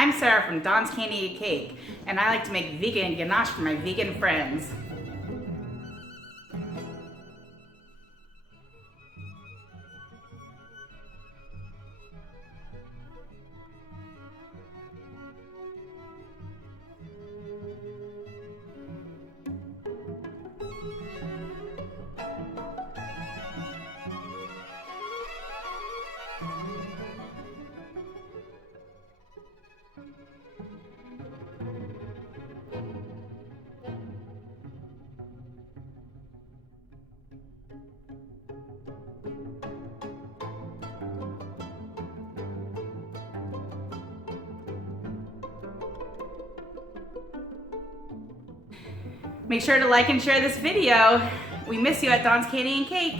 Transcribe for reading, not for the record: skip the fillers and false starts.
I'm Sarah from Don's Candy and Cake, and I like to make vegan ganache for my vegan friends. Make sure to like and share this video. We miss you at Don's Candy and Cake.